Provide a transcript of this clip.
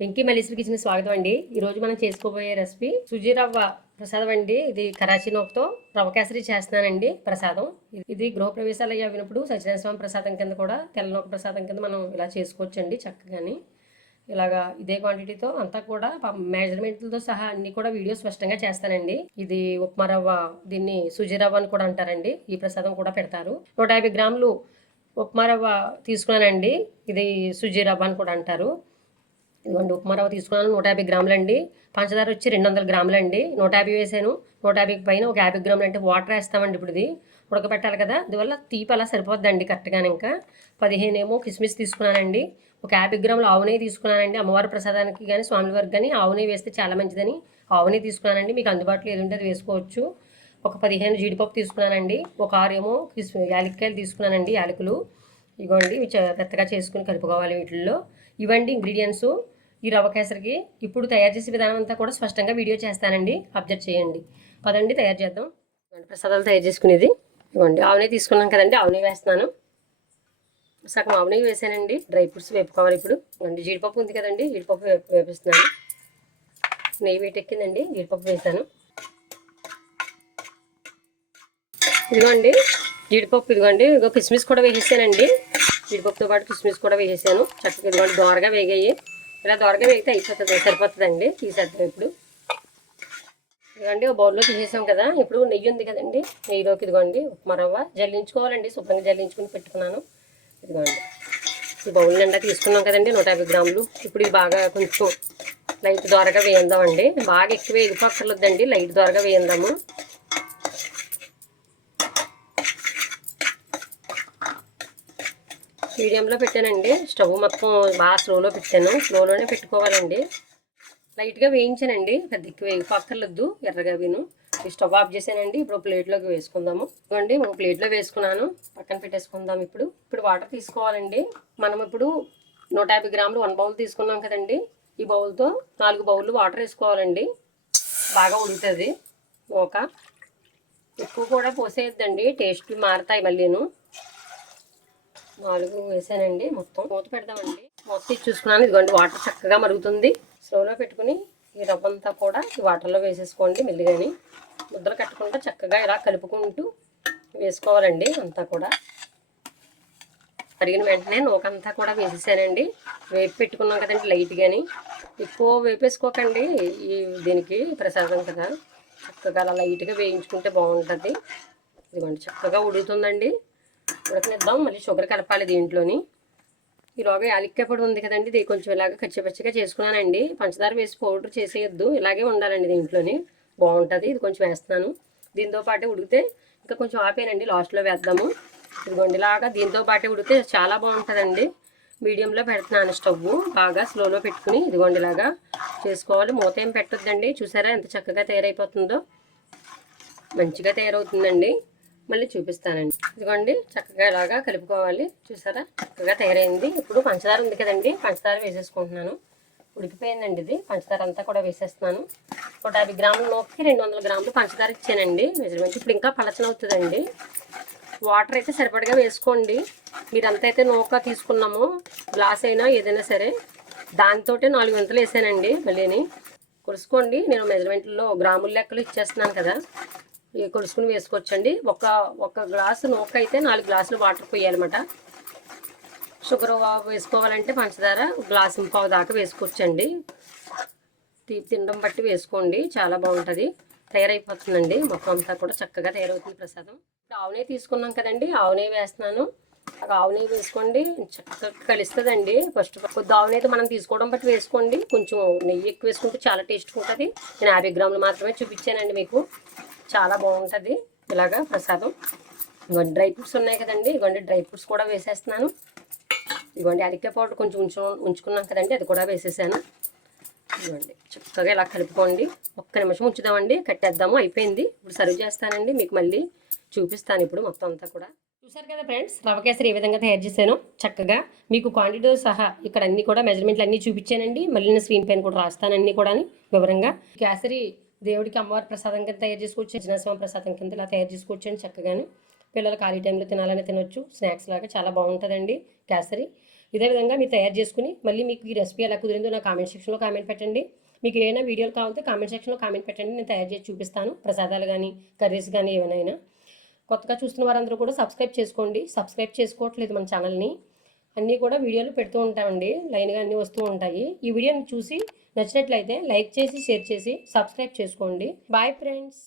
Venky Malleswari kitchen స్వాగతం అండి. ఈ రోజు మనం చేసుకోబోయే రెసిపీ సుజీ రవ్వ ప్రసాదం అండి. ఇది కరాచీ నోకుతో రవ్వ కేసరి చేస్తున్నానండి. ప్రసాదం ఇది గృహప్రవేశాలు అయ్యినప్పుడు సత్యనారాయణ స్వామి ప్రసాదం కింద కూడా తెల్లనోక ప్రసాదం కింద మనం ఇలా చేసుకోవచ్చండి చక్కగాని. ఇలాగా ఇదే క్వాంటిటీతో అంతా కూడా మెజర్మెంట్లతో సహా అన్ని కూడా వీడియో స్పష్టంగా చేస్తానండి. ఇది ఉప్మా రవ్వ, దీన్ని సుజీ రవ్వ అని కూడా అంటారండి. ఈ ప్రసాదం కూడా పెడతారు. 150 గ్రాములు ఉప్మా రవ్వ తీసుకున్నానండి. ఇది సుజీ రవ్వ అని కూడా అంటారు. ఇదిగోండి ఉప్మా రవ్వ తీసుకున్నాను 150 గ్రాములండి. పంచదార వచ్చి 200 గ్రాములండి. 150 వేసాను. 150 పైన ఒక 50 గ్రాములు అంటే వాటర్ వేస్తామండి. ఇప్పుడు ఇది ఉడకబెట్టాలి కదా, అందువల్ల తీపి అలా సరిపోద్దండి కరెక్ట్గానే. ఇంకా 15 ఏమో కిస్మిస్ తీసుకున్నానండి. ఒక 50 గ్రాములు ఆవు నెయ్యి తీసుకున్నానండి. అమ్మవారి ప్రసాదానికి కానీ స్వామివారికి కానీ ఆవు నెయ్యి వేస్తే చాలా మంచిదని ఆవు నెయ్యి తీసుకున్నానండి. మీకు అందుబాటులో ఏది ఉంటే అది వేసుకోవచ్చు. ఒక 15 జీడిపప్పు తీసుకున్నానండి. ఒక 6 ఏమో యాలక్కాయలు తీసుకున్నానండి. యాలకులు ఇవ్వండి. ఇవి పెద్దగా చేసుకుని కలుపుకోవాలి వీటిల్లో. ఇవ్వండి ఇంగ్రీడియంట్స్ ఈ రవ్వ కేసరికి. ఇప్పుడు తయారు చేసే విధానం అంతా కూడా స్పష్టంగా వీడియో చేస్తానండి, అబ్జర్వ్ చేయండి. పదండి తయారు చేద్దాం. ప్రసాదాలు తయారు చేసుకునేది ఇవ్వండి. ఆవునే తీసుకున్నాం కదండి, ఆవునే వేస్తున్నాను. సగం ఆవునే వేసానండి. డ్రై ఫ్రూట్స్ వేపుకోవాలి ఇప్పుడు. ఇవ్వండి జీడిపప్పు ఉంది కదండి, జీడిపప్పు వేపిస్తున్నాను. నెయ్యి వేటెక్కిందండి, జీడిపప్పు వేసాను. ఇదిగోండి జీడిపప్పు, ఇదిగోండి ఇదిగో కిస్మిస్ కూడా వేసేసానండి. జీడిపప్పుతో పాటు కిస్మిస్ కూడా వేసేసాను. చక్కగా ఇదిగోండి దోరగా వేగాయి. ఇలా దోరగా వేగితే అయిపోతుంది, సరిపోతుందండి. తీసేద్దాం ఇప్పుడు. ఇదిగోండి ఒక బౌల్లో తీసేసాం కదా. ఇప్పుడు నెయ్యి ఉంది కదండి, నెయ్యిలోకి ఇదిగోండి ఉప్మా రవ్వ జల్లించుకోవాలండి. శుభ్రంగా జల్లించుకుని పెట్టుకున్నాను. ఇదిగోండి ఈ బౌల్ నిండా తీసుకున్నాం కదండి 150 గ్రాములు. ఇప్పుడు ఇది బాగా కొంచెం లైట్ దోరగా వేయిందామండి. బాగా ఎక్కువ వేగిపోక్కర్లేదండి, లైట్ దోరగా వేయిందాము. మీడియంలో పెట్టానండి. స్టవ్ మొత్తం బాగా స్లోలో పెట్టాను. స్లోలోనే పెట్టుకోవాలండి. లైట్గా వేయించానండి, పెద్ద ఎక్కువ వేగిపోక్కర్లేదు ఎర్రగా విను. ఈ స్టవ్ ఆఫ్ చేశానండి. ఇప్పుడు ప్లేట్లోకి వేసుకుందాము. ఇవ్వండి ఒక ప్లేట్లో వేసుకున్నాను, పక్కన పెట్టేసుకుందాం. ఇప్పుడు వాటర్ తీసుకోవాలండి. మనం ఇప్పుడు 150 గ్రాములు 1 బౌల్ తీసుకున్నాం కదండి. ఈ బౌల్తో 4 బౌళ్ళు వాటర్ వేసుకోవాలండి. బాగా ఉడుకుతుంది. ఒక ఎక్కువ కూడా పోసేయద్దండి, టేస్ట్ మారుతాయి మళ్ళీను. 4 వేసానండి. మొత్తం మూత పెడదామండి. మూత తీసి చూసుకున్నాను. ఇదిగోండి వాటర్ చక్కగా మరుగుతుంది. స్లోలో పెట్టుకుని ఈ రవ్వంతా కూడా ఈ వాటర్లో వేసేసుకోండి. మెల్లిగాని ముద్దలు కట్టకుండా చక్కగా ఇలా కలుపుకుంటూ వేసుకోవాలండి. అంతా కూడా మరిగిన వెంటనే నూకంతా కూడా వేసేసానండి. వేపి పెట్టుకున్నాం కదండి లైట్గాని. ఎక్కువ వేపేసుకోకండి, ఈ దీనికి ప్రసాదం కదా. చక్కగా అలా లైట్గా వేయించుకుంటే బాగుంటుంది. ఇదిగోండి చక్కగా ఉడుకుతుందండి. ఉడకనిద్దాం. మళ్ళీ షుగర్ కలపాలి దీంట్లోని. ఈలోగా యాలక్కాయ పొడి ఉంది కదండి, ఇది కొంచెం ఇలాగ కచ్చిపచ్చిగా చేసుకున్నానండి. పంచదార వేసి పౌడర్ చేసేయద్దు, ఇలాగే ఉండాలండి దీంట్లోని, బాగుంటుంది. ఇది కొంచెం వేస్తున్నాను. దీంతో పాటే ఉడికితే ఇంకా కొంచెం ఆపేనండి, లాస్ట్లో వేద్దాము. ఇదిగోండి ఇలాగా దీంతో పాటే ఉడికితే చాలా బాగుంటుందండి. మీడియంలో పెడుతున్నాను స్టవ్, బాగా స్లోలో పెట్టుకుని ఇదిగోండి ఇలాగా చేసుకోవాలి. మూత ఏం పెట్టొద్దండి. చూసారా ఎంత చక్కగా తయారైపోతుందో, మంచిగా తయారవుతుందండి. మళ్ళీ చూపిస్తానండి. ఇదిగోండి చక్కగా ఇలాగా కలుపుకోవాలి. చూసారా చక్కగా తయారైంది. ఇప్పుడు పంచదార ఉంది కదండి, పంచదార వేసేసుకుంటున్నాను. ఉడికిపోయిందండి ఇది. పంచదార అంతా కూడా వేసేస్తున్నాను. 150 గ్రాముల నూకకి 200 గ్రాములు పంచదార ఇచ్చానండి మెజర్మెంట్. ఇప్పుడు ఇంకా పలచనవుతుందండి. వాటర్ అయితే సరిపడగా వేసుకోండి. మీరంతా అయితే నూక తీసుకున్నామో గ్లాస్ అయినా ఏదైనా సరే దాంతో 4 వంతులు వేసానండి. మళ్ళీని కొలుసుకోండి. నేను మెజర్మెంట్లో గ్రాముల లెక్కలు ఇచ్చేస్తున్నాను కదా, కొలుసుకుని వేసుకోవచ్చండి. ఒక గ్లాసు నూక అయితే 4 గ్లాసులు వాటర్ పోయాలన్నమాట. షుగర్ వేసుకోవాలంటే పంచదార గ్లాసు పావు దాకా వేసుకోవచ్చండి. తీపి తినడం బట్టి వేసుకోండి, చాలా బాగుంటుంది. తయారైపోతుందండి. మొత్తం అంతా కూడా చక్కగా తయారవుతుంది ప్రసాదం. ఇప్పుడు ఆవు నెయ్యి తీసుకున్నాం కదండి, ఆవు నెయ్యి వేస్తున్నాను. ఆవు నెయ్యి వేసుకోండి, చక్కగా కలుస్తుందండి. ఫస్ట్ కొద్ది ఆవు నెయ్యి మనం తీసుకోవడం బట్టి వేసుకోండి. కొంచెం నెయ్యి ఎక్కువ వేసుకుంటే చాలా టేస్ట్గా ఉంటుంది. నేను 50 గ్రాములు మాత్రమే చూపించానండి మీకు. చాలా బాగుంటుంది ఇలాగా ప్రసాదం. ఇవ్వండి డ్రై ఫ్రూట్స్ ఉన్నాయి కదండి, ఇవ్వండి డ్రై ఫ్రూట్స్ కూడా వేసేస్తున్నాను. ఇవ్వండి యాలక్కాయ పౌడర్ కొంచెం ఉంచుకున్నాం కదండి, అది కూడా వేసేసాను. ఇవ్వండి చక్కగా ఇలా కలుపుకోండి. ఒక్క నిమిషం ఉంచుదామండి, కట్టేద్దాము. అయిపోయింది. ఇప్పుడు సర్వ్ చేస్తానండి, మీకు మళ్ళీ చూపిస్తాను. ఇప్పుడు మొత్తం అంతా కూడా చూసారు కదా ఫ్రెండ్స్, రవ్వ కేసరి ఏ విధంగా తయారు చేశాను. చక్కగా మీకు క్వాంటిటీతో సహా ఇక్కడ అన్ని కూడా మెజర్మెంట్లు అన్నీ చూపించానండి. మళ్ళీ నేను స్క్రీన్ పైన కూడా రాస్తాను అన్నీ కూడా వివరంగా. కేసరి దేవుడికి అమ్మవారి ప్రసాదం కింద తయారు చేసుకోవచ్చు, సత్యనారాయణ ప్రసాదం కింద ఇలా తయారు చేసుకోవచ్చు అండి. చక్కగానే పిల్లలు ఖాళీ టైంలో తినాలని తినొచ్చు, స్నాక్స్ లాగా చాలా బాగుంటుందండి కేసరి. ఇదే విధంగా మీరు తయారు చేసుకుని మళ్ళీ మీకు ఈ రెసిపీ ఎలా కుదిరిందో నా కామెంట్ సెక్షన్లో కామెంట్ పెట్టండి. మీకు ఏమైనా వీడియోలు కావాలంటే కామెంట్ సెక్షన్లో కామెంట్ పెట్టండి, నేను తయారు చేసి చూపిస్తాను. ప్రసాదాలు కానీ కర్రీస్ కానీ ఏమైనా. కొత్తగా చూస్తున్న వారందరూ కూడా సబ్స్క్రైబ్ చేసుకోండి. సబ్స్క్రైబ్ చేసుకోవట్లేదు మన ఛానల్ని. అన్నీ కూడా వీడియోలు పెడుతూ ఉంటామండి, లైన్గా అన్నీ వస్తూ ఉంటాయి. ఈ వీడియోని చూసి నచ్చినట్లయితే లైక్ చేసి షేర్ చేసి సబ్స్క్రైబ్ చేసుకోండి. Bye friends.